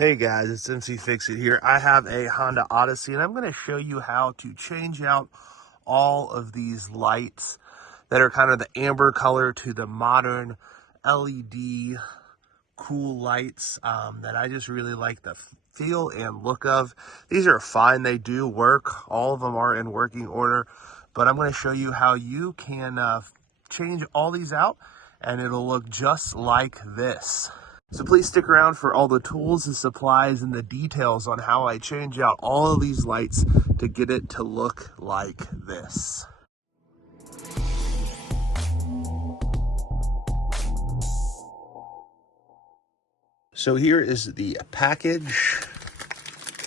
Hey guys, it's MC Fix-It here. I have a Honda Odyssey and I'm going to show you how to change out all of these lights that are kind of the amber color to the modern LED cool lights that I just really like the feel and look of. These are fine, they do work. All of them are in working order, but I'm going to show you how you can change all these out and it'll look just like this. So please stick around for all the tools and supplies and the details on how I change out all of these lights to get it to look like this. So here is the package.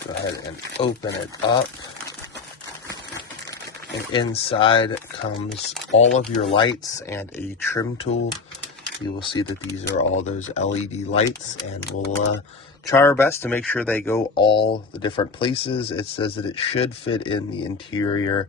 Go ahead and open it up. And inside comes all of your lights and a trim tool. You will see that these are all those LED lights, and we'll try our best to make sure they go all the different places. It says that it should fit in the interior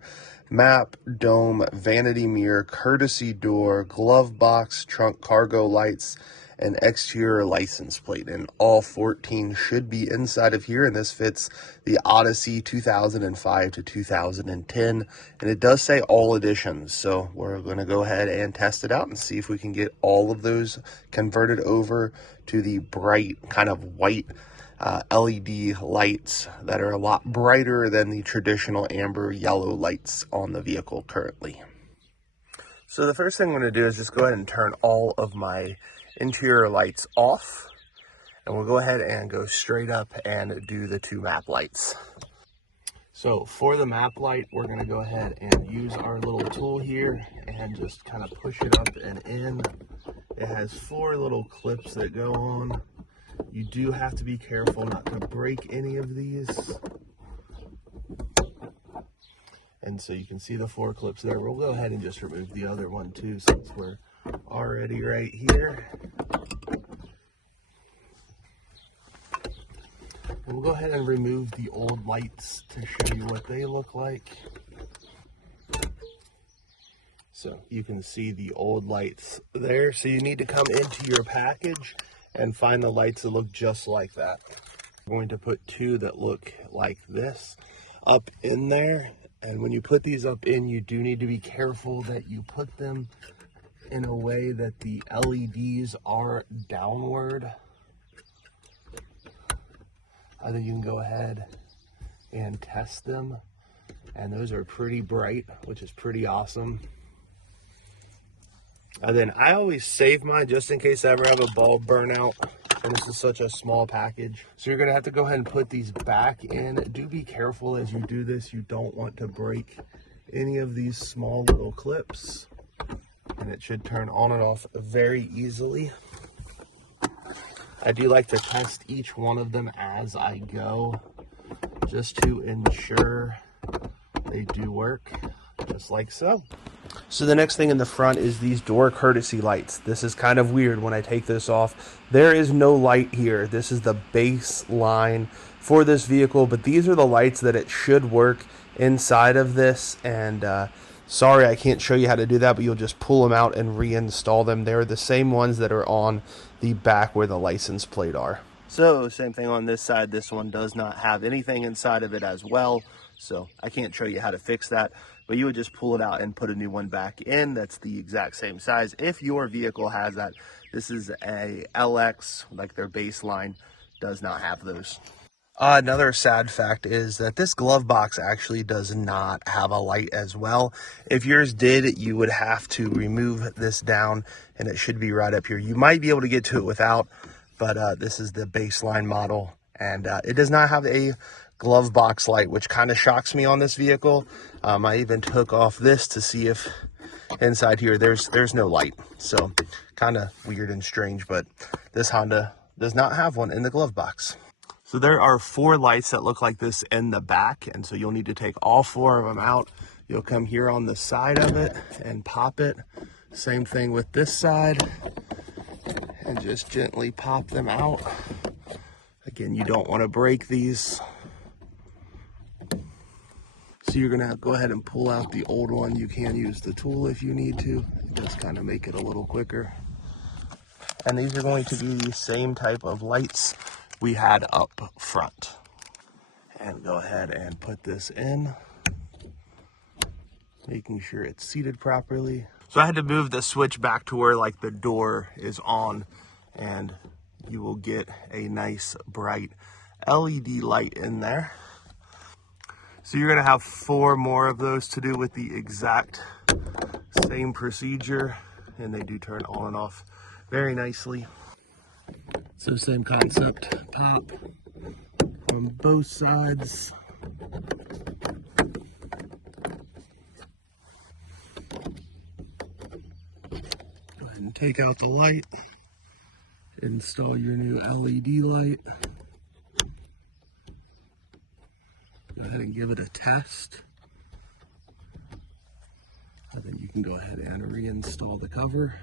map, dome, vanity mirror, courtesy door, glove box, trunk cargo lights, and exterior license plate. And all 14 should be inside of here, and this fits the Odyssey 2005 to 2010. And it does say all editions, so we're going to go ahead and test it out and see if we can get all of those converted over to the bright kind of white LED lights that are a lot brighter than the traditional amber yellow lights on the vehicle currently. So the first thing I'm going to do is just go ahead and turn all of my interior lights off, and we'll go ahead and go straight up and do the two map lights. So for the map light, we're going to go ahead and use our little tool here and just kind of push it up and in. It has 4 little clips that go on. You do have to be careful not to break any of these. And so you can see the 4 clips there. We'll go ahead and just remove the other one too, since we're already right here. And we'll go ahead and remove the old lights to show you what they look like. So you can see the old lights there. So you need to come into your package and find the lights that look just like that. I'm going to put 2 that look like this up in there. And when you put these up in, you do need to be careful that you put them in a way that the LEDs are downward. Then you can go ahead and test them, and those are pretty bright, which is pretty awesome. And then I always save mine just in case I ever have a bulb burnout, and this is such a small package. So you're gonna have to go ahead and put these back in. Do be careful as you do this. You don't want to break any of these small little clips, and it should turn on and off very easily. I do like to test each one of them as I go, just to ensure they do work, just like so. So the next thing in the front is these door courtesy lights. This is kind of weird when I take this off. There is no light here. This is the baseline for this vehicle, but these are the lights that it should work inside of this. And sorry, I can't show you how to do that, but you'll just pull them out and reinstall them. They're the same ones that are on the back where the license plate are. So same thing on this side. This one does not have anything inside of it as well, so I can't show you how to fix that, but you would just pull it out and put a new one back in that's the exact same size if your vehicle has that. This is a LX, like their baseline does not have those. Another sad fact is that this glove box actually does not have a light as well. If yours did, you would have to remove this down, and it should be right up here. You might be able to get to it without, but this is the baseline model, and it does not have a glove box light, which kind of shocks me on this vehicle. I even took off this to see if inside here there's no light. So kind of weird and strange, but this Honda does not have one in the glove box. So there are 4 lights that look like this in the back, and so you'll need to take all 4 of them out. You'll come here on the side of it and pop it. Same thing with this side, and just gently pop them out. Again, you don't want to break these. So you're gonna go ahead and pull out the old one. You can use the tool if you need to. Just kind of make it a little quicker. And these are going to be the same type of lights we had up front. And go ahead and put this in, making sure it's seated properly. So I had to move the switch back to where like the door is on, and you will get a nice bright LED light in there. So you're gonna have 4 more of those to do with the exact same procedure, and they do turn on and off very nicely. So same concept, pop from both sides. Go ahead and take out the light, install your new LED light. Go ahead and give it a test. And then you can go ahead and reinstall the cover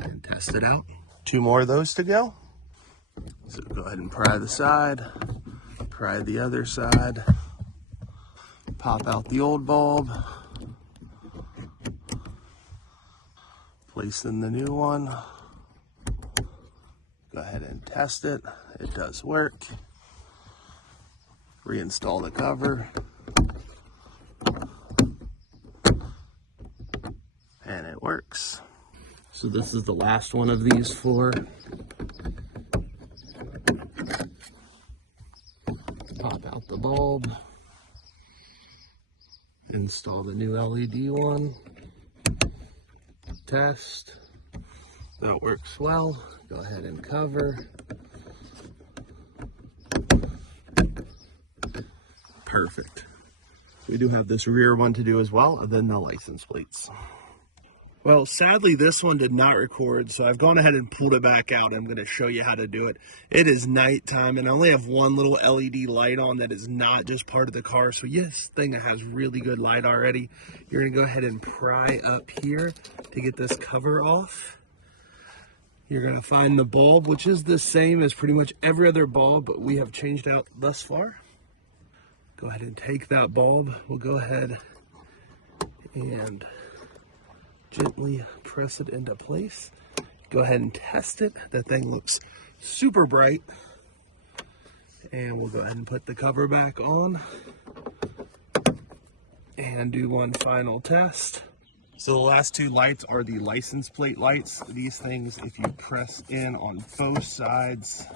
and test it out. 2 more of those to go. So go ahead and pry the side, pry the other side, pop out the old bulb, place in the new one. Go ahead and test it. It does work. Reinstall the cover. And it works. So this is the last one of these 4. Pop out the bulb. Install the new LED one. Test. That works well. Go ahead and cover. Perfect. We do have this rear one to do as well, and then the license plates. Well, sadly, this one did not record, so I've gone ahead and pulled it back out. I'm going to show you how to do it. It is nighttime, and I only have one little LED light on that is not just part of the car. So yes, this thing has really good light already. You're going to go ahead and pry up here to get this cover off. You're going to find the bulb, which is the same as pretty much every other bulb, but we have changed out thus far. Go ahead and take that bulb. We'll go ahead and gently press it into place. Go ahead and test it. That thing looks super bright. And we'll go ahead and put the cover back on and do one final test. So the last 2 lights are the license plate lights. These things, if you press in on both sides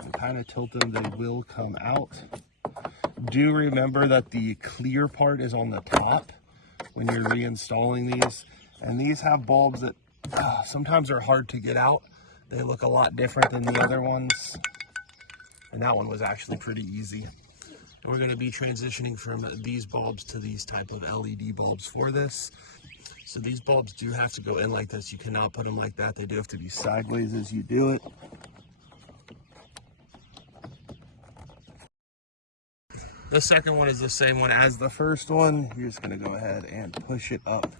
and kind of tilt them, they will come out. Do remember that the clear part is on the top when you're reinstalling these. And these have bulbs that sometimes are hard to get out. They look a lot different than the other ones. And that one was actually pretty easy. And we're going to be transitioning from these bulbs to these type of LED bulbs for this. So these bulbs do have to go in like this. You cannot put them like that. They do have to be sideways as you do it. The second one is the same one as the first one. You're just going to go ahead and push it up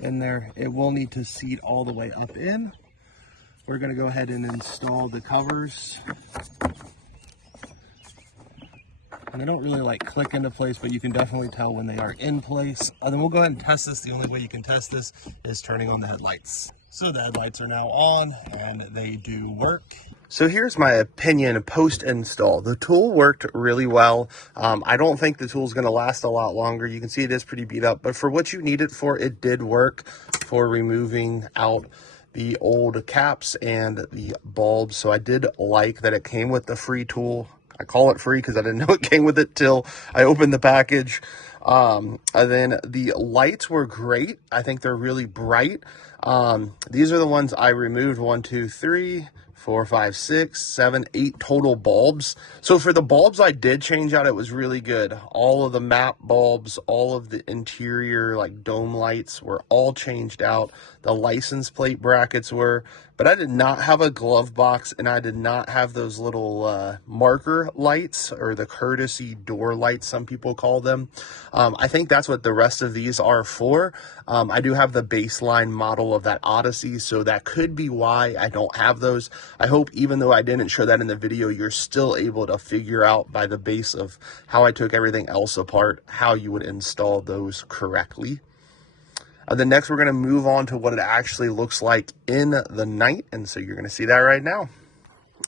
in there. It will need to seat all the way up in. We're going to go ahead and install the covers. And they don't really like click into place, but you can definitely tell when they are in place. And then we'll go ahead and test this. The only way you can test this is turning on the headlights. So the headlights are now on and they do work. So here's my opinion post-install. The tool worked really well. I don't think the tool is going to last a lot longer. You can see it is pretty beat up, but for what you need it for, it did work for removing out the old caps and the bulbs. So I did like that it came with the free tool. I call it free because I didn't know it came with it till I opened the package. And then the lights were great. I think they're really bright. These are the ones I removed. 1, 2, 3, 4, 5, 6, 7, 8 total bulbs. So for the bulbs I did change out, it was really good. All of the map bulbs, all of the interior like dome lights were all changed out. The license plate brackets were, but I did not have a glove box, and I did not have those little marker lights, or the courtesy door lights, some people call them. I think that's what the rest of these are for. I do have the baseline model of that Odyssey, so that could be why I don't have those. I hope, even though I didn't show that in the video, you're still able to figure out by the base of how I took everything else apart, how you would install those correctly. Then next, we're going to move on to what it actually looks like in the night. And so you're going to see that right now.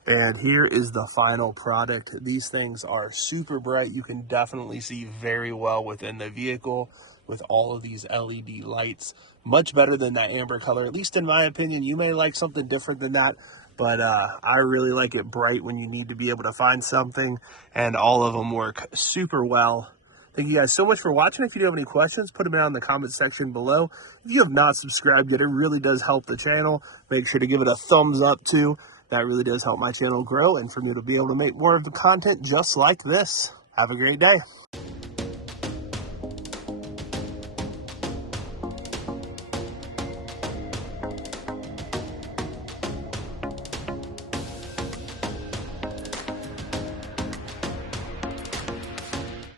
And here is the final product. These things are super bright. You can definitely see very well within the vehicle with all of these LED lights. Much better than that amber color, at least in my opinion. You may like something different than that, but I really like it bright when you need to be able to find something, and all of them work super well. Thank you guys so much for watching. If you do have any questions, put them down in the comment section below. If you have not subscribed yet, it really does help the channel. Make sure to give it a thumbs up too. That really does help my channel grow and for me to be able to make more of the content just like this. Have a great day.